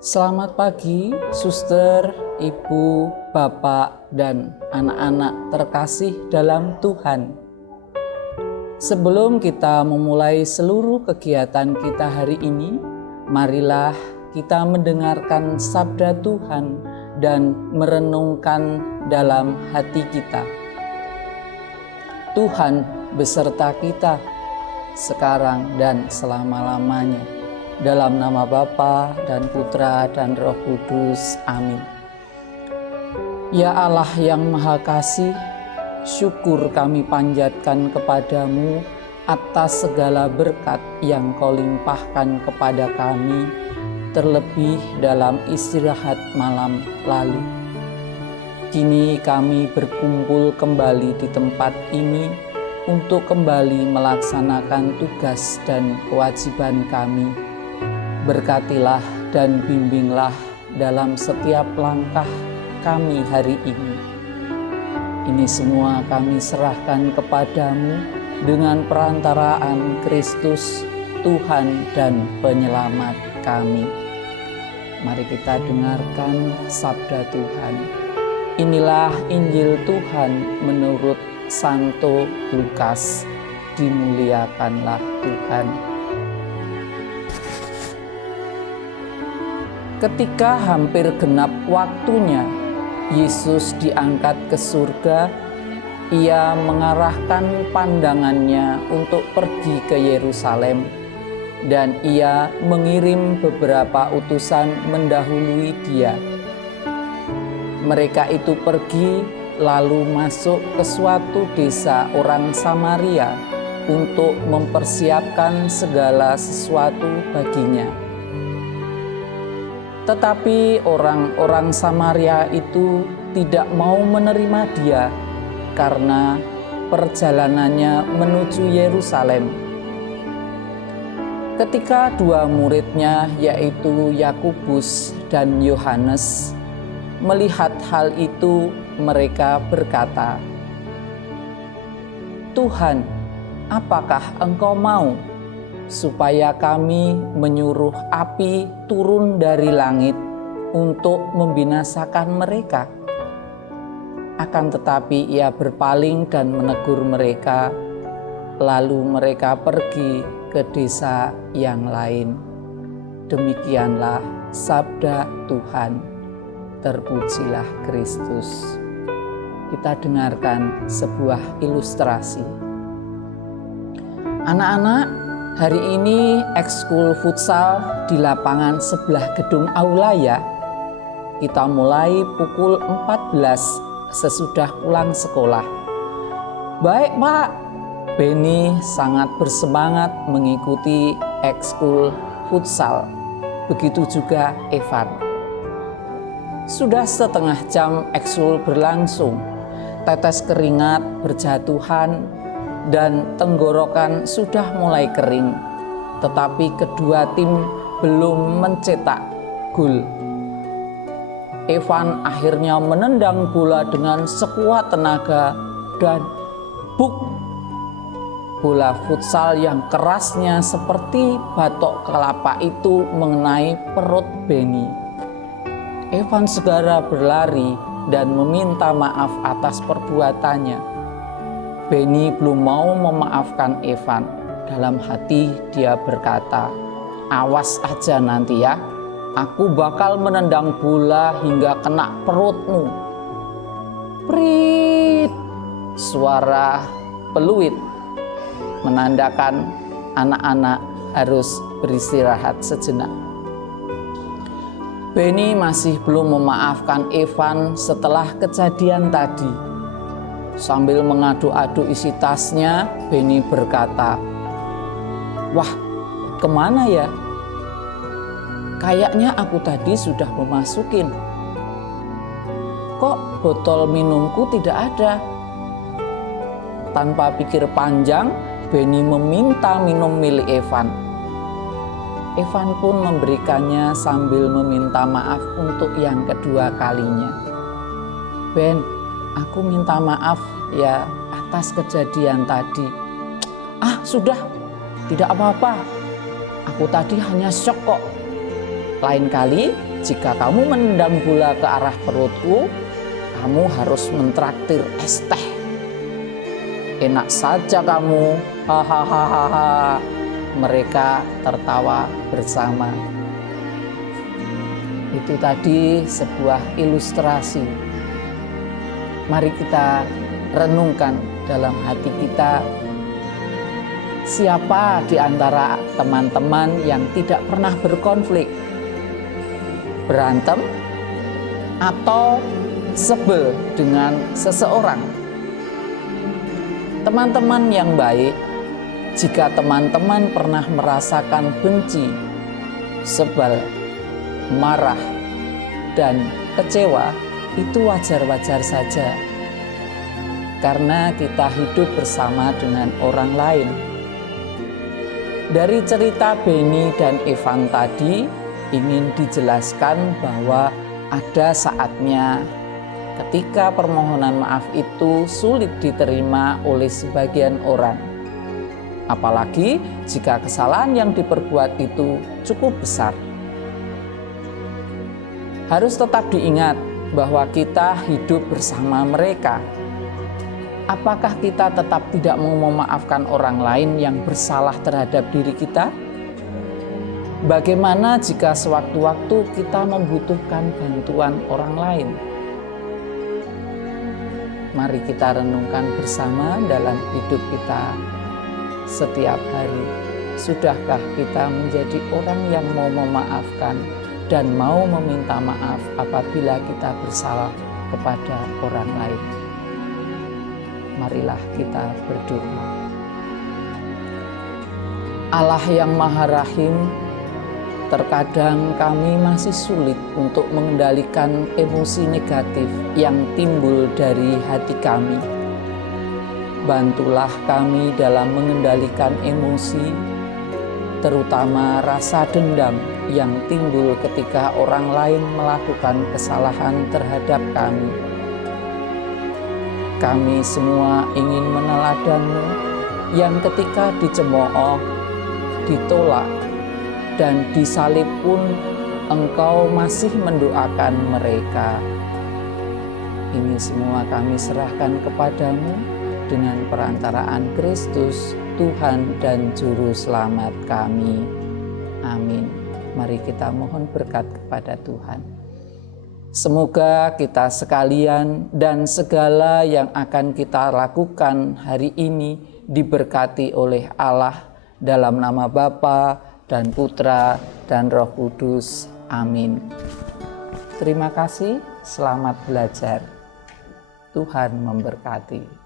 Selamat pagi, suster, ibu, bapak, dan anak-anak terkasih dalam Tuhan. Sebelum kita memulai seluruh kegiatan kita hari ini, marilah kita mendengarkan sabda Tuhan dan merenungkan dalam hati kita. Tuhan beserta kita sekarang dan selama-lamanya. Dalam nama Bapa dan Putra dan Roh Kudus. Amin. Ya Allah yang Maha Kasih, syukur kami panjatkan kepadamu atas segala berkat yang Kau limpahkan kepada kami, terlebih dalam istirahat malam lalu. Kini kami berkumpul kembali di tempat ini untuk kembali melaksanakan tugas dan kewajiban kami. Berkatilah dan bimbinglah dalam setiap langkah kami hari ini. Ini semua kami serahkan kepadamu dengan perantaraan Kristus, Tuhan dan Penyelamat kami. Mari kita dengarkan sabda Tuhan. Inilah Injil Tuhan menurut Santo Lukas. Dimuliakanlah Tuhan. Ketika hampir genap waktunya, Yesus diangkat ke surga. Ia mengarahkan pandangannya untuk pergi ke Yerusalem, dan ia mengirim beberapa utusan mendahului dia. Mereka itu pergi lalu masuk ke suatu desa orang Samaria untuk mempersiapkan segala sesuatu baginya. Tetapi orang-orang Samaria itu tidak mau menerima dia karena perjalanannya menuju Yerusalem. Ketika dua muridnya, yaitu Yakobus dan Yohanes, melihat hal itu, mereka berkata, "Tuhan, apakah Engkau mau supaya kami menyuruh api turun dari langit untuk membinasakan mereka?" Akan tetapi ia berpaling dan menegur mereka, lalu mereka pergi ke desa yang lain. Demikianlah sabda Tuhan. Terpujilah Kristus. Kita dengarkan sebuah ilustrasi. Anak-anak, hari ini ekskul futsal di lapangan sebelah gedung aula ya. Kita mulai pukul 14 sesudah pulang sekolah. Baik Pak, Beni sangat bersemangat mengikuti ekskul futsal. Begitu juga Evan. Sudah setengah jam ekskul berlangsung. Tetes keringat berjatuhan dan tenggorokan sudah mulai kering, tetapi kedua tim belum mencetak gol. Evan akhirnya menendang bola dengan sekuat tenaga dan buk! Bola futsal yang kerasnya seperti batok kelapa itu mengenai perut Beni. Evan segera berlari dan meminta maaf atas perbuatannya. Beni belum mau memaafkan Evan. Dalam hati dia berkata, "Awas aja nanti ya, aku bakal menendang bola hingga kena perutmu." Prit! Suara peluit menandakan anak-anak harus beristirahat sejenak. Beni masih belum memaafkan Evan setelah kejadian tadi. Sambil mengadu-adu isi tasnya, Beni berkata, "Wah, kemana ya? Kayaknya aku tadi sudah memasukin. Kok botol minumku tidak ada?" Tanpa pikir panjang, Beni meminta minum milik Evan. Evan pun memberikannya sambil meminta maaf untuk yang kedua kalinya. "Ben, aku minta maaf ya atas kejadian tadi." "Ah, sudah, tidak apa-apa. Aku tadi hanya syok kok. Lain kali jika kamu menendang bola ke arah perutku, kamu harus mentraktir es teh. Enak saja kamu, hahaha. Mereka tertawa bersama. Itu tadi sebuah ilustrasi. Mari kita renungkan dalam hati kita, siapa di antara teman-teman yang tidak pernah berkonflik, berantem, atau sebel dengan seseorang? Teman-teman yang baik, jika teman-teman pernah merasakan benci, sebel, marah, dan kecewa, itu wajar-wajar saja. Karena kita hidup bersama dengan orang lain. Dari cerita Benny dan Evan tadi, ingin dijelaskan bahwa ada saatnya ketika permohonan maaf itu sulit diterima oleh sebagian orang. Apalagi jika kesalahan yang diperbuat itu cukup besar. Harus tetap diingat bahwa kita hidup bersama mereka. Apakah kita tetap tidak mau memaafkan orang lain yang bersalah terhadap diri kita? Bagaimana jika sewaktu-waktu kita membutuhkan bantuan orang lain? Mari kita renungkan bersama dalam hidup kita setiap hari. Sudahkah kita menjadi orang yang mau memaafkan dan mau meminta maaf apabila kita bersalah kepada orang lain? Marilah kita berdoa. Allah yang Maha Rahim, terkadang kami masih sulit untuk mengendalikan emosi negatif yang timbul dari hati kami. Bantulah kami dalam mengendalikan emosi, terutama rasa dendam yang timbul ketika orang lain melakukan kesalahan terhadap kami. Kami semua ingin meneladani yang ketika dicemooh, ditolak, dan disalib pun Engkau masih mendoakan mereka. Ini semua kami serahkan kepadamu dengan perantaraan Kristus, Tuhan dan Juru Selamat kami. Amin. Mari kita mohon berkat kepada Tuhan. Semoga kita sekalian dan segala yang akan kita lakukan hari ini diberkati oleh Allah dalam nama Bapa dan Putra dan Roh Kudus. Amin. Terima kasih, selamat belajar. Tuhan memberkati.